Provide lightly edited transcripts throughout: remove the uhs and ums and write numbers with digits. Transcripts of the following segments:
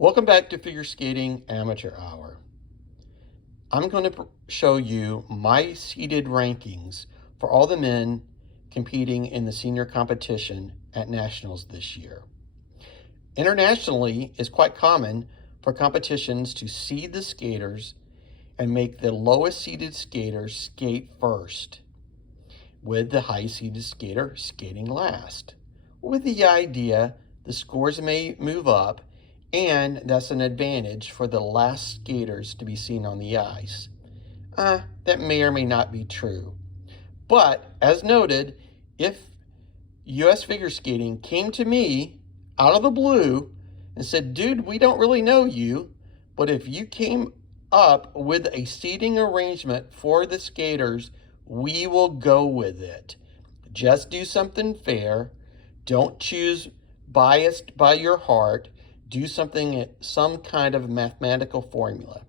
Welcome back to Figure Skating Amateur Hour. I'm going to show you my seeded rankings for all the men competing in the senior competition at nationals this year. Internationally, it's quite common for competitions to seed the skaters and make the lowest seeded skater skate first, with the high seeded skater skating last, with the idea the scores may move up, and that's an advantage for the last skaters to be seen on the ice. That may or may not be true. But as noted, if US Figure Skating came to me out of the blue and said, dude, we don't really know you, but if you came up with a seating arrangement for the skaters, we will go with it. Just do something fair. Don't choose biased by your heart. Do something at some kind of mathematical formula.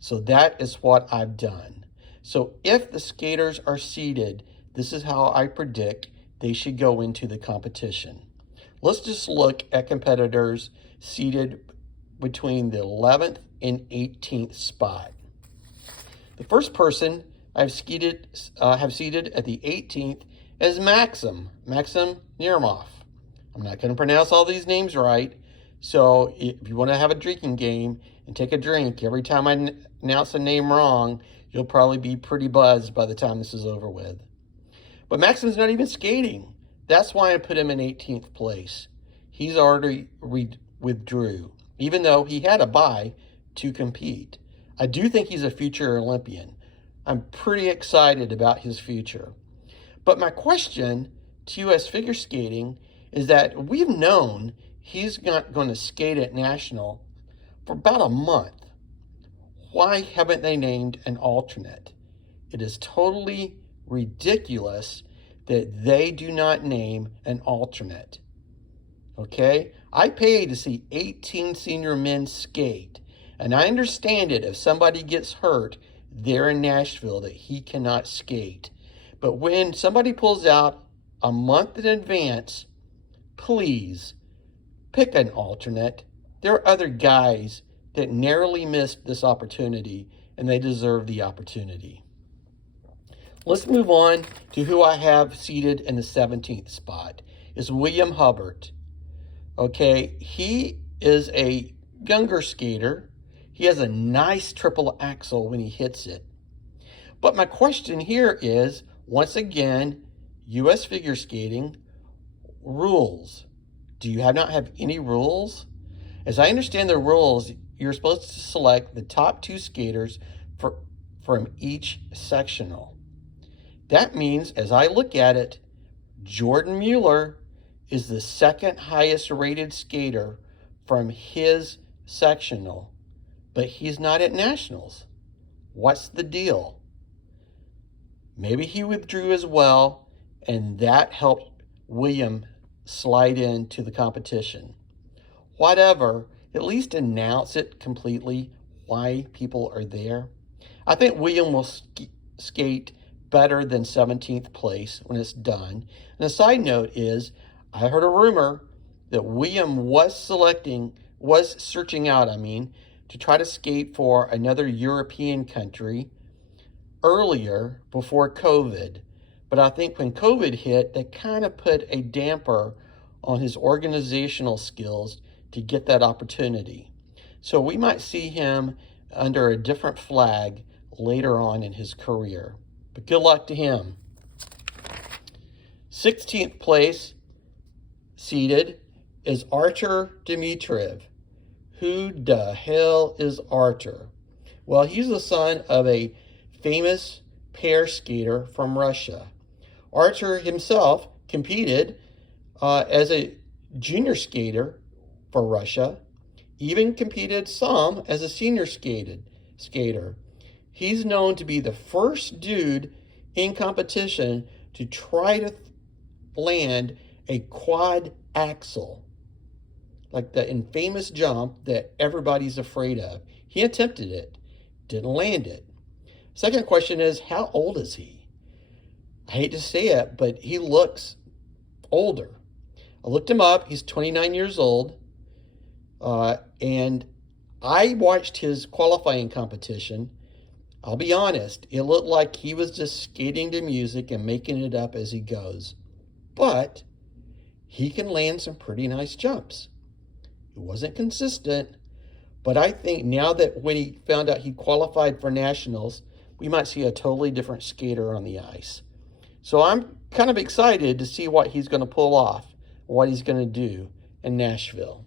So that is what I've done. So if the skaters are seeded, this is how I predict they should go into the competition. Let's just look at competitors seated between the 11th and 18th spot. The first person have seated at the 18th is Maxim Nermov. I'm not going to pronounce all these names right. So if you want to have a drinking game and take a drink every time I announce a name wrong, you'll probably be pretty buzzed by the time this is over with. But Maxim's not even skating. That's why I put him in 18th place. He's already withdrew, even though he had a bye to compete. I do think he's a future Olympian. I'm pretty excited about his future. But my question to US Figure Skating is that we've known he's not going to skate at national for about a month. Why haven't they named an alternate? It is totally ridiculous that they do not name an alternate. Okay? I paid to see 18 senior men skate, and I understand it if somebody gets hurt there in Nashville that he cannot skate. But when somebody pulls out a month in advance, please pick an alternate. There are other guys that narrowly missed this opportunity, and they deserve the opportunity. Let's move on to who I have seated in the 17th spot. Is William Hubbard. Okay, he is a younger skater. He has a nice triple axel when he hits it. But my question here is, once again, US Figure Skating rules. Do you not have any rules? As I understand the rules, you're supposed to select the top two skaters from each sectional. That means, as I look at it, Jordan Mueller is the second highest rated skater from his sectional, but he's not at nationals. What's the deal? Maybe he withdrew as well, and that helped William slide into the competition. Whatever, at least announce it completely why people are there. I think William will skate better than 17th place when it's done. And a side note is, I heard a rumor that William was searching out, to try to skate for another European country earlier before COVID. But I think when COVID hit, that kind of put a damper on his organizational skills to get that opportunity. So we might see him under a different flag later on in his career. But good luck to him. 16th place seated is Artur Dmitriev. Who the hell is Artur? Well, he's the son of a famous pair skater from Russia. Artur himself competed as a junior skater for Russia, even competed some as a senior skater. He's known to be the first dude in competition to try to land a quad axel, like the infamous jump that everybody's afraid of. He attempted it, didn't land it. Second question is, how old is he? I hate to say it, but he looks older. I looked him up. He's 29 years old. And I watched his qualifying competition. I'll be honest, it looked like he was just skating to music and making it up as he goes. But he can land some pretty nice jumps. It wasn't consistent, but I think now that when he found out he qualified for nationals, we might see a totally different skater on the ice. So I'm kind of excited to see what he's going to pull off, what he's going to do in Nashville.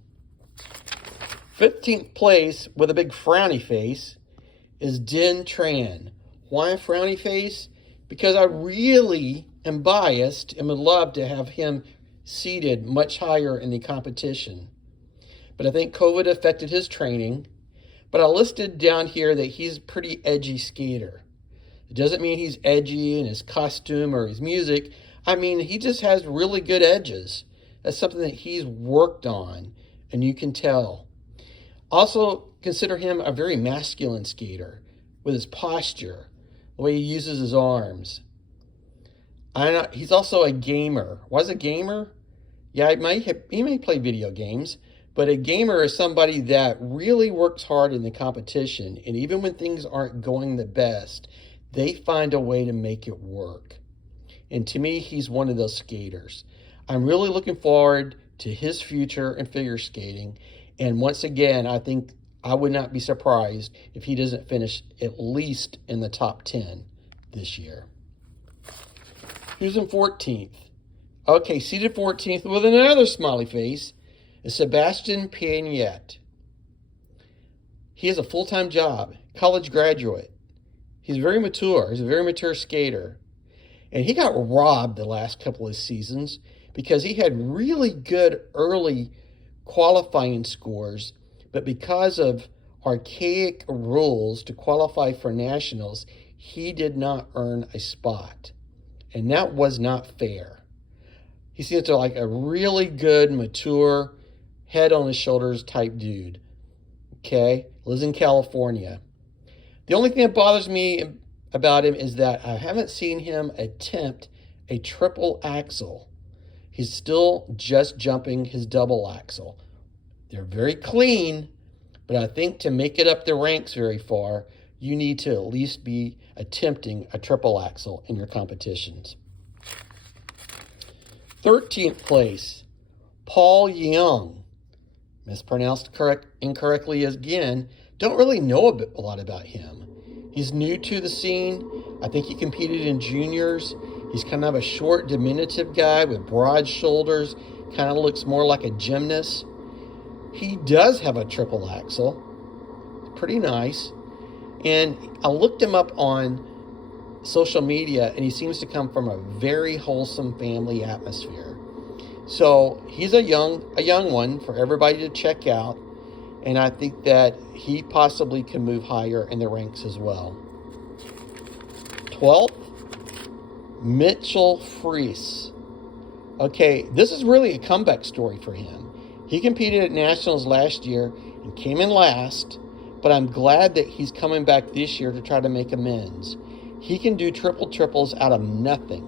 15th place with a big frowny face is Den Tran. Why a frowny face? Because I really am biased and would love to have him seated much higher in the competition. But I think COVID affected his training. But I listed down here that he's a pretty edgy skater. It doesn't mean he's edgy in his costume or his music. I mean, he just has really good edges. That's something that he's worked on, and you can tell. Also, consider him a very masculine skater with his posture, the way he uses his arms. He's also a gamer. Was a gamer? Yeah, he may play video games, but a gamer is somebody that really works hard in the competition, and even when things aren't going the best, they find a way to make it work. And to me, he's one of those skaters. I'm really looking forward to his future in figure skating. And once again, I think I would not be surprised if he doesn't finish at least in the top 10 this year. Who's in 14th? Okay, seated 14th with another smiley face is Sebastian Pianet. He has a full-time job, college graduate. He's very mature. He's a very mature skater. And he got robbed the last couple of seasons because he had really good early qualifying scores, but because of archaic rules to qualify for nationals, he did not earn a spot. And that was not fair. He seems like a really good, mature, head on his shoulders type dude. Okay? Lives in California. The only thing that bothers me about him is that I haven't seen him attempt a triple axel. He's still just jumping his double axel. They're very clean, but I think to make it up the ranks very far, you need to at least be attempting a triple axel in your competitions. 13th place, Paul Young. Mispronounced incorrectly again. Don't really know a lot about him. He's new to the scene. I think he competed in juniors. He's kind of a short, diminutive guy with broad shoulders. Kind of looks more like a gymnast. He does have a triple axel. Pretty nice. And I looked him up on social media, and he seems to come from a very wholesome family atmosphere. So he's a young one for everybody to check out. And I think that he possibly can move higher in the ranks as well. 12th, Mitchell Fries. Okay, this is really a comeback story for him. He competed at Nationals last year and came in last, but I'm glad that he's coming back this year to try to make amends. He can do triples out of nothing.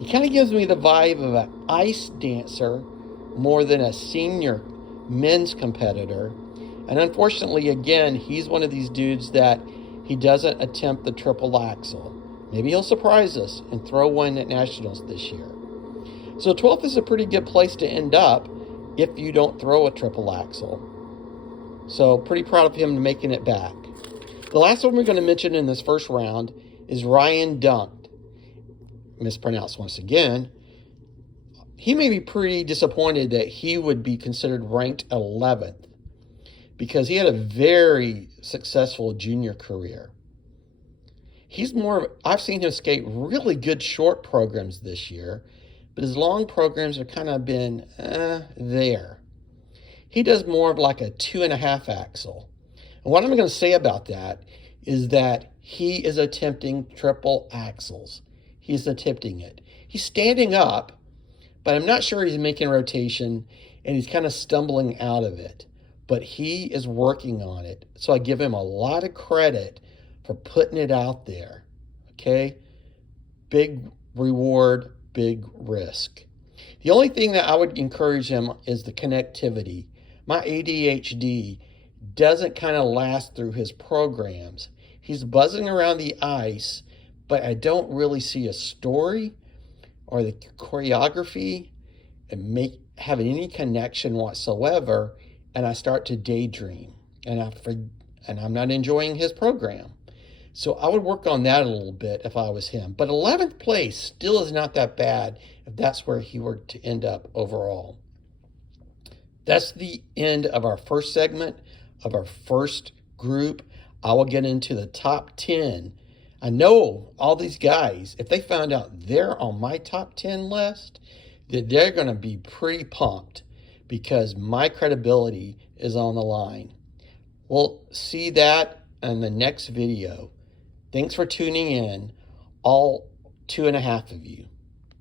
He kind of gives me the vibe of an ice dancer more than a senior men's competitor. And unfortunately, again, he's one of these dudes that he doesn't attempt the triple axel. Maybe he'll surprise us and throw one at Nationals this year. So 12th is a pretty good place to end up if you don't throw a triple axel. So pretty proud of him making it back. The last one we're going to mention in this first round is Ryan Dunk. Mispronounced once again. He may be pretty disappointed that he would be considered ranked 11th because he had a very successful junior career. I've seen him skate really good short programs this year, but his long programs have kind of been there. He does more of like a 2.5 axle. And what I'm going to say about that is that he is attempting triple axles. He's attempting it. He's standing up, but I'm not sure he's making rotation, and he's kind of stumbling out of it. But he is working on it. So I give him a lot of credit for putting it out there. Okay? Big reward, big risk. The only thing that I would encourage him is the connectivity. My ADHD doesn't kind of last through his programs. He's buzzing around the ice, but I don't really see a story or the choreography and having any connection whatsoever, and I start to daydream, and I'm not enjoying his program. So I would work on that a little bit if I was him. But 11th place still is not that bad if that's where he were to end up overall. That's the end of our first segment of our first group. I will get into the top 10. I know all these guys, if they found out they're on my top 10 list, that they're going to be pretty pumped because my credibility is on the line. We'll see that in the next video. Thanks for tuning in, all 2.5 of you.